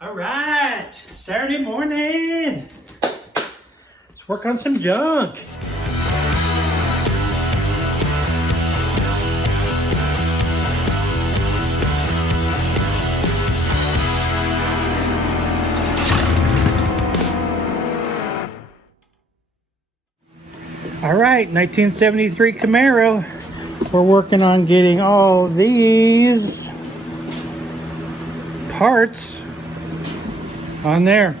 All right, Saturday morning. Let's work on some junk. All right, 1973 Camaro. We're working on getting all these parts on there.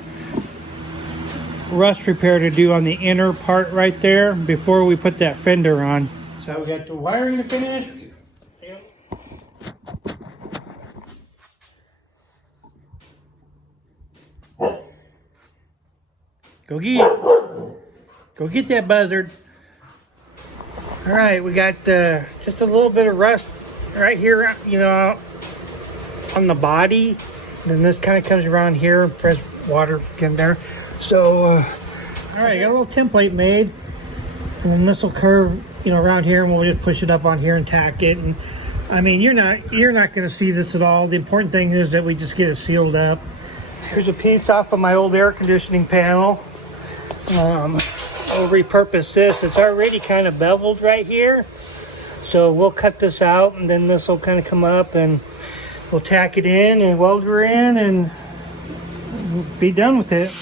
Rust repair to do on the inner part right there before we put that fender on. So we got the wiring to finish. Go get that buzzard. All right, we got just a little bit of rust right here, you know, on the body. Then this kind of comes around here, press water in there. So, all right, got a little template made, and then this will curve, you know, around here, and we'll just push it up on here and tack it. And I mean, you're not going to see this at all. The important thing is that we just get it sealed up. Here's a piece off of my old air conditioning panel. I'll repurpose this. It's already kind of beveled right here, so we'll cut this out, and then this will kind of come up, and we'll tack it in and weld her in and be done with it.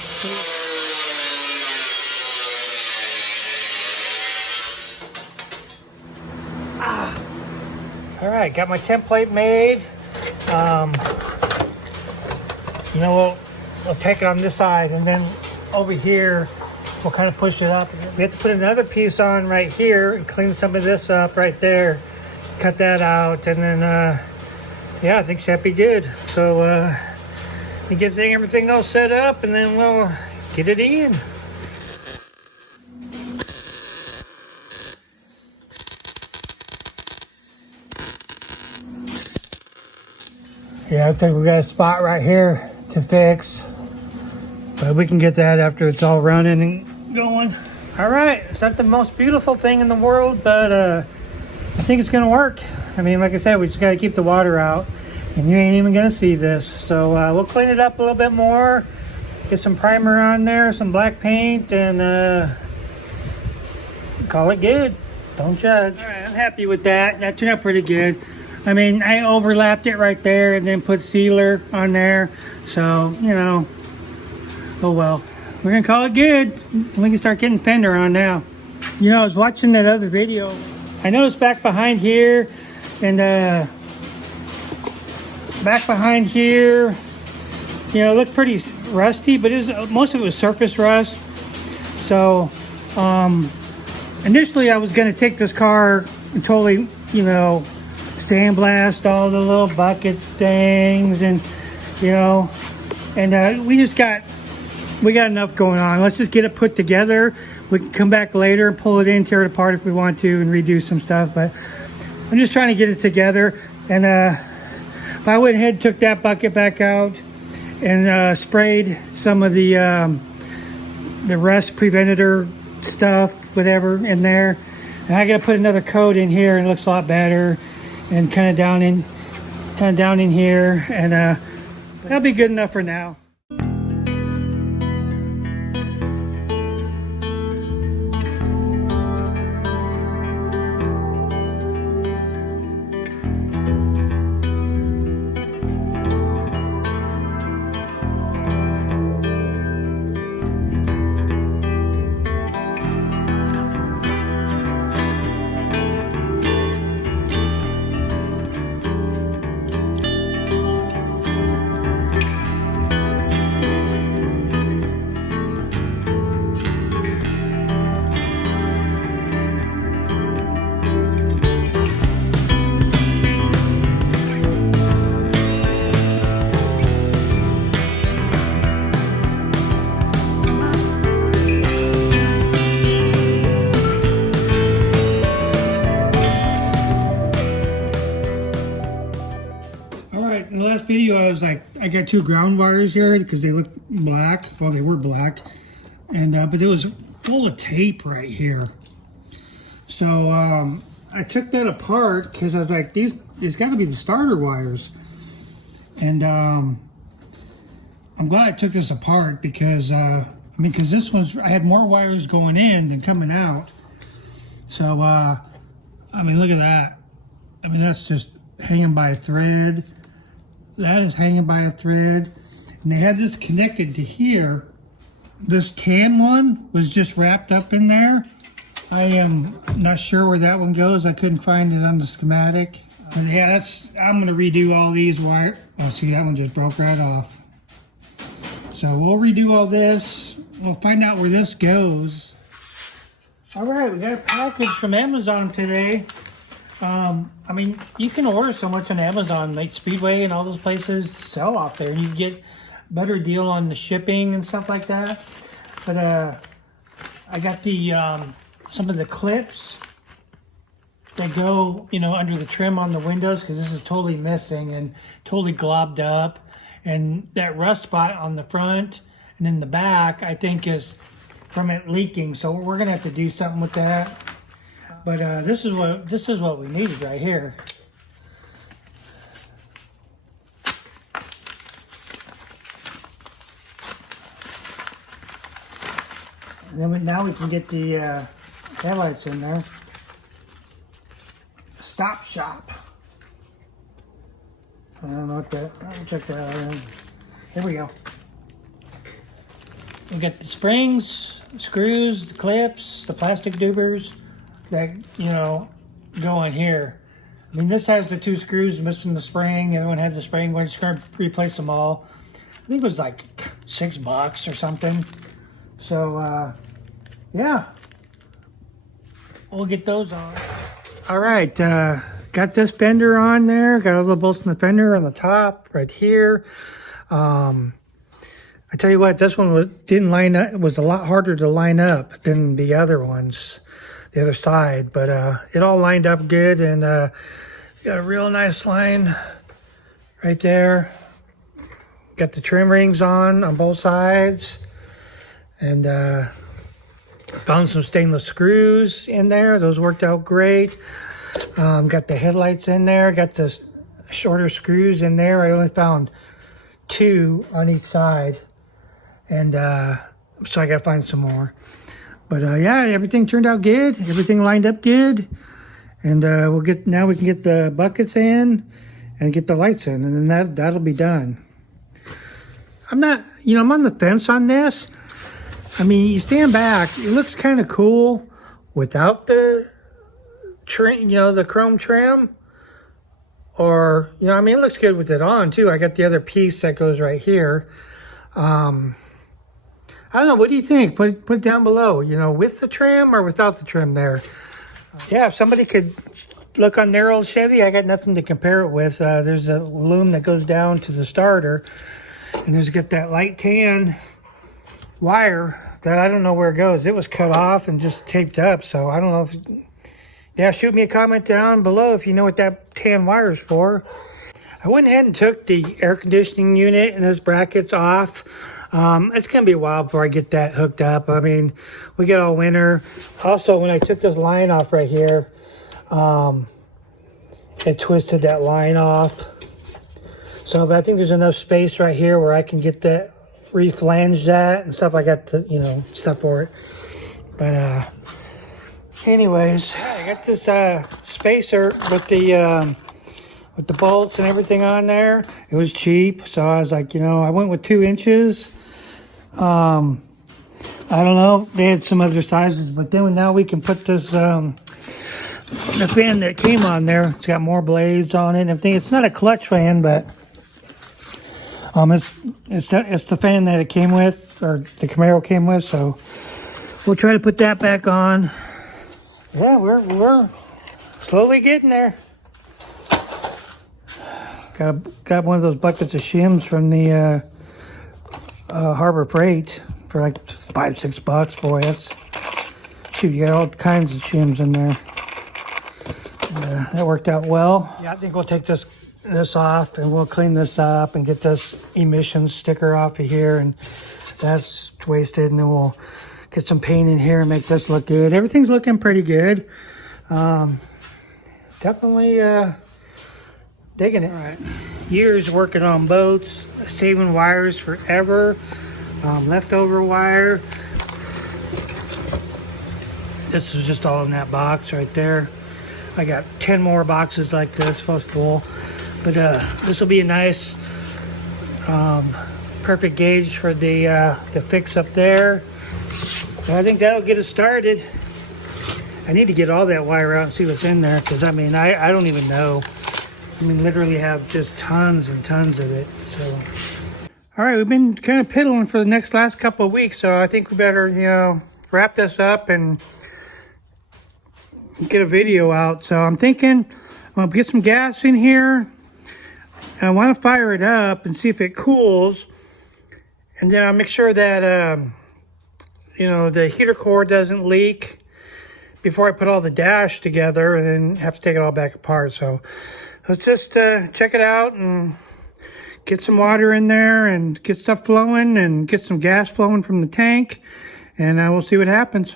All right, got my template made. You know, we'll take it on this side, and then over here we'll kind of push it up. We have to put another piece on right here and clean some of this up right there. Cut that out, and then yeah, I think that'd be good. So we get everything all set up, and then we'll get it in. Yeah, I think we got a spot right here to fix, but we can get that after it's all running and going. All right, it's not the most beautiful thing in the world, but I think it's gonna work. I mean, like I said, we just gotta keep the water out, and you ain't even gonna see this. So we'll clean it up a little bit more, get some primer on there, some black paint, and call it good. Don't judge. All right, I'm happy with that. That turned out pretty good. I mean, I overlapped it right there and then put sealer on there. So, you know, oh well. We're gonna call it good. We can start getting fender on now. You know, I was watching that other video. I noticed back behind here and back behind here, you know, it looked pretty rusty, but most of it was surface rust. So, initially I was gonna take this car and totally, you know, sandblast all the little bucket things, and you know, and we got enough going on. Let's just get it put together. We can come back later and pull it in, tear it apart if we want to, and redo some stuff, but I'm just trying to get it together. And I went ahead and took that bucket back out and sprayed some of the rust preventator stuff, whatever, in there. And I gotta put another coat in here, and it looks a lot better, and kind of down in here, and that'll be good enough for now. In the last video, I was like, I got two ground wires here because they look black. Well, they were black, and but it was full of tape right here. So I took that apart because I was like, these got to be the starter wires, and I'm glad I took this apart because, because this one's, I had more wires going in than coming out. So, look at that. That's just hanging by a thread. That is hanging by a thread. And they had this connected to here. This tan one was just wrapped up in there. I am not sure where that one goes. I couldn't find it on the schematic. But yeah, I'm gonna redo all these wires. Oh, see, that one just broke right off. So we'll redo all this. We'll find out where this goes. All right, we got a package from Amazon today. You can order so much on Amazon, like Speedway and all those places sell off there. You get a better deal on the shipping and stuff like that. But I got the some of the clips that go, under the trim on the windows, because this is totally missing and totally globbed up. And that rust spot on the front and in the back, I think, is from it leaking. So we're gonna have to do something with that. But this is what we needed right here. And then now we can get the headlights in there. Stop shop. I don't know what that. I'll check that out. Here we go. We got the springs, screws, the clips, the plastic dupers that go in here. This has the 2 screws missing the spring. The other one had the spring. We're just going to replace them all. I think it was like $6 or something. So yeah, we'll get those on. All right, got this fender on there. Got all the bolts in the fender on the top right here. I tell you what, this one didn't line up. It was a lot harder to line up than the other ones, the other side. But it all lined up good, and got a real nice line right there. Got the trim rings on both sides, and found some stainless screws in there. Those worked out great. Got the headlights in there. Got the shorter screws in there. I only found 2 on each side. And so I gotta find some more. But yeah, everything turned out good. Everything lined up good. And now we can get the buckets in and get the lights in, and then that'll be done. I'm on the fence on this. You stand back, it looks kind of cool without the trim, the chrome trim. Or, it looks good with it on too. I got the other piece that goes right here. I don't know, what do you think? Put it down below, with the trim or without the trim there. Yeah, if somebody could look on their old Chevy, I got nothing to compare it with. There's a loom that goes down to the starter, and there's got that light tan wire that I don't know where it goes. It was cut off and just taped up, so I don't know if... Yeah, shoot me a comment down below if you know what that tan wire is for. I went ahead and took the air conditioning unit and those brackets off. It's going to be a while before I get that hooked up. We get all winter. Also, when I took this line off right here, it twisted that line off. So, but I think there's enough space right here where I can get that, reflange that and stuff. I got the, stuff for it. But, anyways, I got this spacer with the bolts and everything on there. It was cheap, so I was like, I went with 2 inches. I don't know, they had some other sizes, but then now we can put this the fan that came on there. It's got more blades on it and everything. It's not a clutch fan, but it's the fan that it came with, or the Camaro came with. So we'll try to put that back on. Yeah, we're slowly getting there. Got one of those buckets of shims from the Harbor Freight for like $5-6. Boy, that's... Shoot, you got all kinds of shims in there. That worked out well. Yeah, I think we'll take this off and we'll clean this up and get this emissions sticker off of here, and that's wasted, and then we'll get some paint in here and make this look good. Everything's looking pretty good. Definitely digging it. All right. Years working on boats. saving wires forever. Leftover wire. This is just all in that box right there. I got 10 more boxes like this full. But this will be a nice perfect gauge for the fix up there. So I think that'll get us started. I need to get all that wire out and see what's in there, because I mean, I don't even know. I mean, literally have just tons and tons of it. So, all right, we've been kind of piddling for the last couple of weeks, so I think we better, you know, wrap this up and get a video out. So I'm thinking I'm gonna get some gas in here, and I want to fire it up and see if it cools, and then I'll make sure that you know, the heater core doesn't leak before I put all the dash together and then have to take it all back apart. So let's just check it out and get some water in there and get stuff flowing and get some gas flowing from the tank, and we'll see what happens.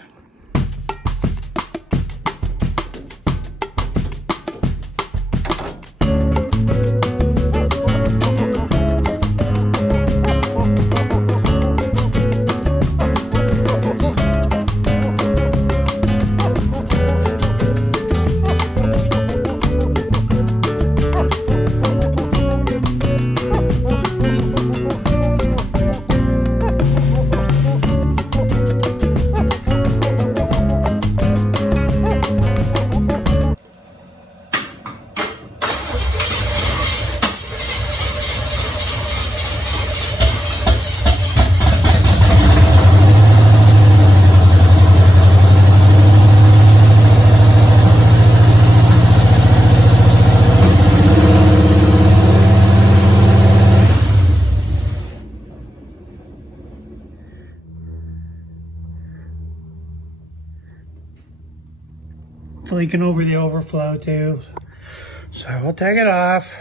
It's leaking over the overflow too, so we'll take it off.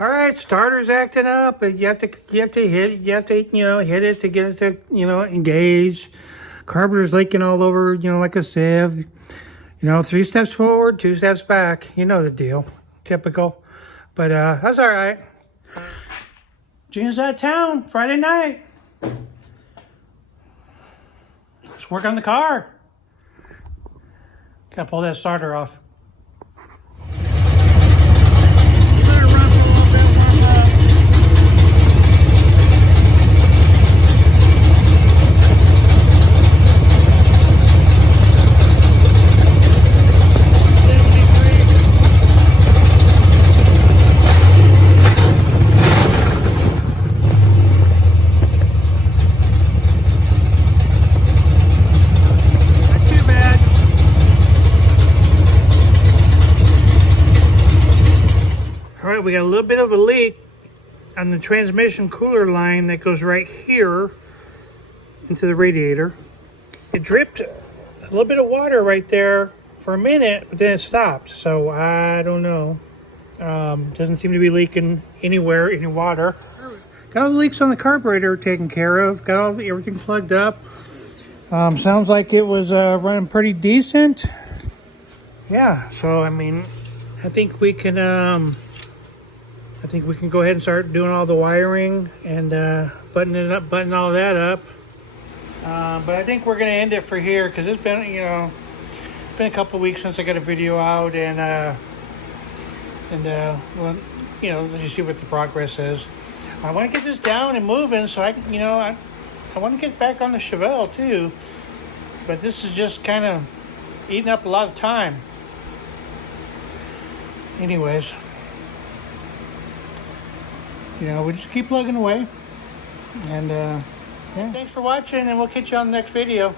All right, starter's acting up, but you have to hit it to get it to, you know, engage. Carburetor's leaking all over, you know, like a sieve. You know, 3 steps forward, 2 steps back. You know the deal, typical. But that's all right. Gina's out of town Friday night. Let's work on the car. Gotta pull that starter off. We got a little bit of a leak on the transmission cooler line that goes right here into the radiator. It dripped a little bit of water right there for a minute, but then it stopped. So I don't know. Doesn't seem to be leaking anywhere, any water. Got all the leaks on the carburetor taken care of. Got everything plugged up. Sounds like it was running pretty decent. Yeah, so I mean, I think we can go ahead and start doing all the wiring and button all that up. But I think we're gonna end it for here, because it's been, you know, it's been a couple of weeks since I got a video out, and well, you know, you see what the progress is. I want to get this down and moving, so I want to get back on the Chevelle too. But this is just kind of eating up a lot of time. Anyways. You know, we just keep plugging away. And yeah, thanks for watching, and we'll catch you on the next video.